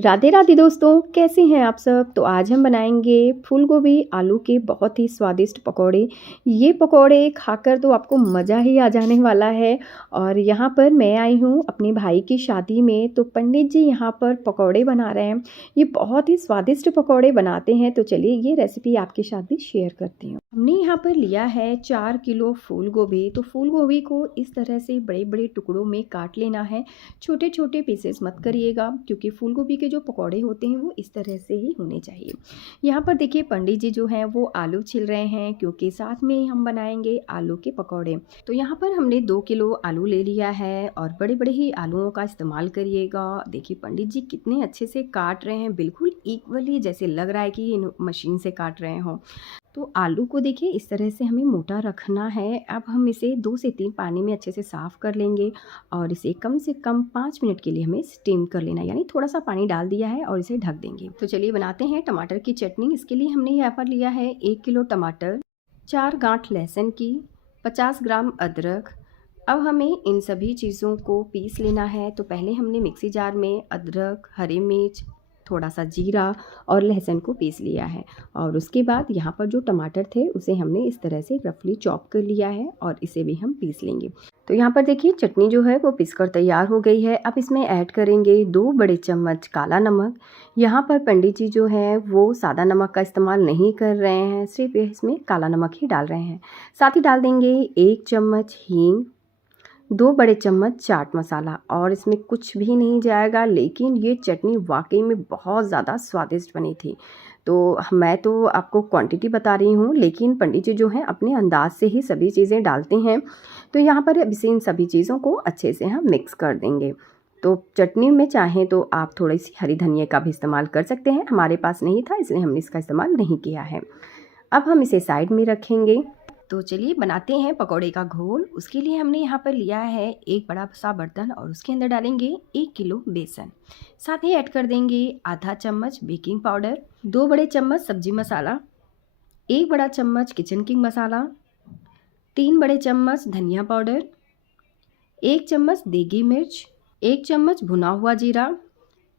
राधे राधे दोस्तों, कैसे हैं आप सब। तो आज हम बनाएंगे फूल गोभी आलू के बहुत ही स्वादिष्ट पकौड़े। ये पकौड़े खाकर तो आपको मज़ा ही आ जाने वाला है। और यहाँ पर मैं आई हूँ अपने भाई की शादी में, तो पंडित जी यहाँ पर पकौड़े बना रहे हैं। ये बहुत ही स्वादिष्ट पकौड़े बनाते हैं। तो चलिए ये रेसिपी आपके साथ भी शेयर करती हूँ। हमने यहाँ पर लिया है 4 किलो फूल गोभी। तो फूल गोभी को इस तरह से बड़े बड़े टुकड़ों में काट लेना है। छोटे छोटे पीसेस मत करिएगा, क्योंकि फूल गोभी के जो पकौड़े होते हैं वो इस तरह से ही होने चाहिए। यहाँ पर देखिए पंडित जी जो हैं वो आलू छिल रहे हैं, क्योंकि साथ में हम बनाएंगे आलू के पकौड़े। तो यहाँ पर हमने 2 किलो आलू ले लिया है और बड़े बड़े ही आलूओं का इस्तेमाल करिएगा। देखिए पंडित जी कितने अच्छे से काट रहे हैं, बिल्कुल इक्वली, जैसे लग रहा है कि ये मशीन से काट रहे हों। तो आलू को देखिए इस तरह से हमें मोटा रखना है। अब हम इसे 2 से 3 पानी में अच्छे से साफ़ कर लेंगे और इसे कम से कम 5 मिनट के लिए हमें स्टीम कर लेना है, यानी थोड़ा सा पानी डाल दिया है और इसे ढक देंगे। तो चलिए बनाते हैं टमाटर की चटनी। इसके लिए हमने यहाँ पर लिया है 1 किलो टमाटर, 4 गांठ लहसुन की, 50 ग्राम अदरक। अब हमें इन सभी चीज़ों को पीस लेना है। तो पहले हमने मिक्सी जार में अदरक, हरी मिर्च, थोड़ा सा जीरा और लहसुन को पीस लिया है। और उसके बाद यहाँ पर जो टमाटर थे उसे हमने इस तरह से रफली चॉप कर लिया है और इसे भी हम पीस लेंगे। तो यहाँ पर देखिए चटनी जो है वो पीस कर तैयार हो गई है। अब इसमें ऐड करेंगे 2 बड़े चम्मच काला नमक। यहाँ पर पंडित जी जो है वो सादा नमक का इस्तेमाल नहीं कर रहे हैं, सिर्फ इसमें काला नमक ही डाल रहे हैं। साथ ही डाल देंगे 1 चम्मच हींग, 2 बड़े चम्मच चाट मसाला। और इसमें कुछ भी नहीं जाएगा, लेकिन ये चटनी वाकई में बहुत ज़्यादा स्वादिष्ट बनी थी। तो मैं तो आपको क्वांटिटी बता रही हूँ, लेकिन पंडित जी जो हैं अपने अंदाज से ही सभी चीज़ें डालते हैं। तो यहाँ पर अब इसे इन सभी चीज़ों को अच्छे से हम मिक्स कर देंगे। तो चटनी में चाहें तो आप थोड़ी सी हरी धनिया का भी इस्तेमाल कर सकते हैं। हमारे पास नहीं था इसलिए हमने इसका इस्तेमाल नहीं किया है। अब हम इसे साइड में रखेंगे। तो चलिए बनाते हैं पकौड़े का घोल। उसके लिए हमने यहाँ पर लिया है एक बड़ा सा बर्तन और उसके अंदर डालेंगे 1 किलो बेसन। साथ ही ऐड कर देंगे आधा चम्मच बेकिंग पाउडर, 2 बड़े चम्मच सब्जी मसाला, 1 बड़ा चम्मच किचन किंग मसाला, 3 बड़े चम्मच धनिया पाउडर, 1 चम्मच देगी मिर्च, 1 चम्मच भुना हुआ जीरा,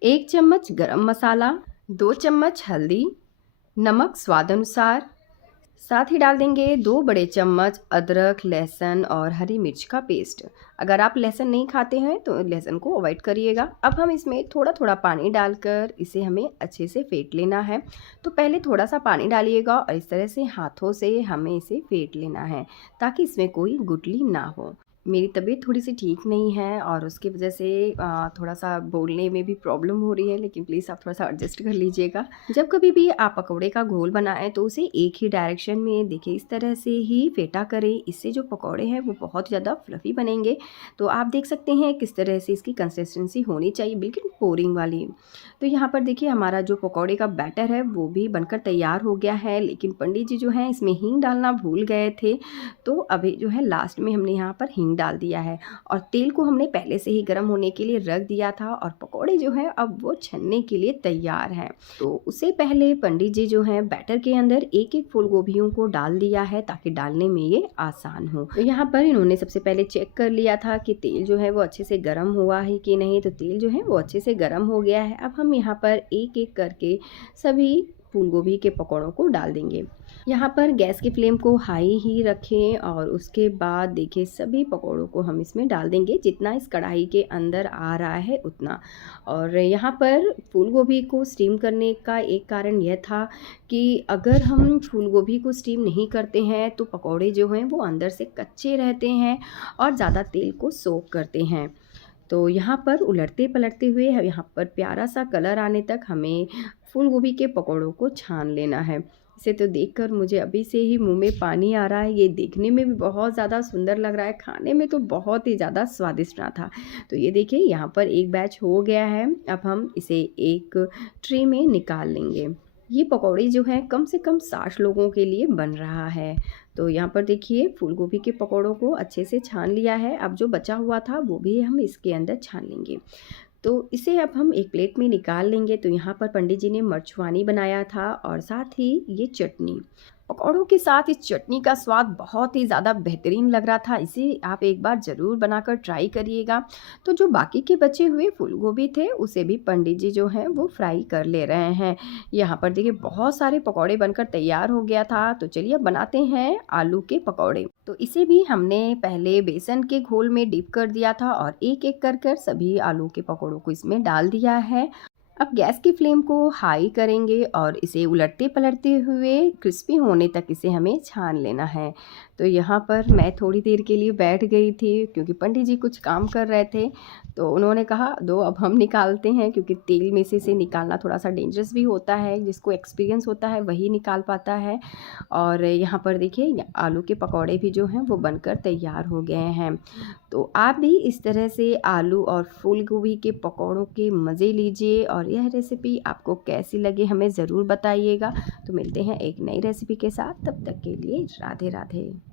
1 चम्मच गरम मसाला, 2 चम्मच हल्दी, नमक स्वाद अनुसार। साथ ही डाल देंगे 2 बड़े चम्मच अदरक, लहसुन और हरी मिर्च का पेस्ट। अगर आप लहसुन नहीं खाते हैं तो लहसुन को अवॉइड करिएगा। अब हम इसमें थोड़ा थोड़ा पानी डालकर इसे हमें अच्छे से फेंट लेना है। तो पहले थोड़ा सा पानी डालिएगा और इस तरह से हाथों से हमें इसे फेंट लेना है, ताकि इसमें कोई गुठली ना हो। मेरी तबीयत थोड़ी सी ठीक नहीं है और उसकी वजह से थोड़ा सा बोलने में भी प्रॉब्लम हो रही है, लेकिन प्लीज़ आप थोड़ा सा एडजस्ट कर लीजिएगा। जब कभी भी आप पकौड़े का घोल बनाएं तो उसे एक ही डायरेक्शन में देखिए इस तरह से ही फेंटा करें। इससे जो पकौड़े हैं वो बहुत ज़्यादा फ्लफ़ी बनेंगे। तो आप देख सकते हैं किस तरह से इसकी कंसिस्टेंसी होनी चाहिए, बिल्कुल पोरिंग वाली। तो यहाँ पर देखिए हमारा जो पकौड़े का बैटर है वो भी बनकर तैयार हो गया है, लेकिन पंडित जी जो हैं इसमें हींग डालना भूल गए थे। तो अभी जो है लास्ट में हमने यहाँ पर हींग डाल दिया है और तेल को हमने पहले से ही गर्म होने के लिए रख दिया था और पकौड़े जो हैं अब वो छनने के लिए तैयार हैं। तो उससे पहले पंडित जी जो हैं बैटर के अंदर एक एक फूल गोभियों को डाल दिया है, ताकि डालने में ये आसान हो। तो यहाँ पर इन्होंने सबसे पहले चेक कर लिया था कि तेल जो है वो अच्छे से गर्म हुआ है कि नहीं। तो तेल जो है वो अच्छे से गर्म हो गया है। अब हम यहाँ पर एक एक करके सभी फूल गोभी के पकौड़ों को डाल देंगे। यहाँ पर गैस की फ्लेम को हाई ही रखें और उसके बाद देखिए सभी पकौड़ों को हम इसमें डाल देंगे, जितना इस कढ़ाई के अंदर आ रहा है उतना। और यहाँ पर फूल गोभी को स्टीम करने का एक कारण यह था कि अगर हम फूल गोभी को स्टीम नहीं करते हैं तो पकौड़े जो हैं वो अंदर से कच्चे रहते हैं और ज़्यादा तेल को सोख करते हैं। तो यहाँ पर उलटते पलटते हुए यहाँ पर प्यारा सा कलर आने तक हमें फूल गोभी के पकौड़ों को छान लेना है। इसे तो देखकर मुझे अभी से ही मुंह में पानी आ रहा है। ये देखने में भी बहुत ज़्यादा सुंदर लग रहा है, खाने में तो बहुत ही ज़्यादा स्वादिष्ट रहा था। तो ये देखिए यहाँ पर एक बैच हो गया है। अब हम इसे एक ट्रे में निकाल लेंगे। ये पकौड़े जो हैं कम से कम 60 लोगों के लिए बन रहा है। तो यहाँ पर देखिए फूल गोभी के पकौड़ों को अच्छे से छान लिया है। अब जो बचा हुआ था वो भी हम इसके अंदर छान लेंगे। तो इसे अब हम एक प्लेट में निकाल लेंगे। तो यहाँ पर पंडित जी ने मर्चवानी बनाया था और साथ ही ये चटनी। पकौड़ों के साथ इस चटनी का स्वाद बहुत ही ज़्यादा बेहतरीन लग रहा था। इसे आप एक बार ज़रूर बनाकर ट्राई करिएगा। तो जो बाकी के बचे हुए फूल गोभी थे उसे भी पंडित जी जो हैं वो फ्राई कर ले रहे हैं। यहाँ पर देखिए बहुत सारे पकौड़े बनकर तैयार हो गया था। तो चलिए अब बनाते हैं आलू के पकौड़े। तो इसे भी हमने पहले बेसन के घोल में डिप कर दिया था और एक-एक कर सभी आलू के पकौड़ों को इसमें डाल दिया है। अब गैस की फ्लेम को हाई करेंगे और इसे उलटते पलटते हुए क्रिस्पी होने तक इसे हमें छान लेना है। तो यहाँ पर मैं थोड़ी देर के लिए बैठ गई थी क्योंकि पंडित जी कुछ काम कर रहे थे। तो उन्होंने कहा दो अब हम निकालते हैं, क्योंकि तेल में से इसे निकालना थोड़ा सा डेंजरस भी होता है। जिसको एक्सपीरियंस होता है वही निकाल पाता है। और यहाँ पर देखिए आलू के पकौड़े भी जो हैं वो बनकर तैयार हो गए हैं। तो आप भी इस तरह से आलू और फूल गोभी के पकौड़ों के मज़े लीजिए और यह रेसिपी आपको कैसी लगी हमें ज़रूर बताइएगा। तो मिलते हैं एक नई रेसिपी के साथ, तब तक के लिए राधे राधे।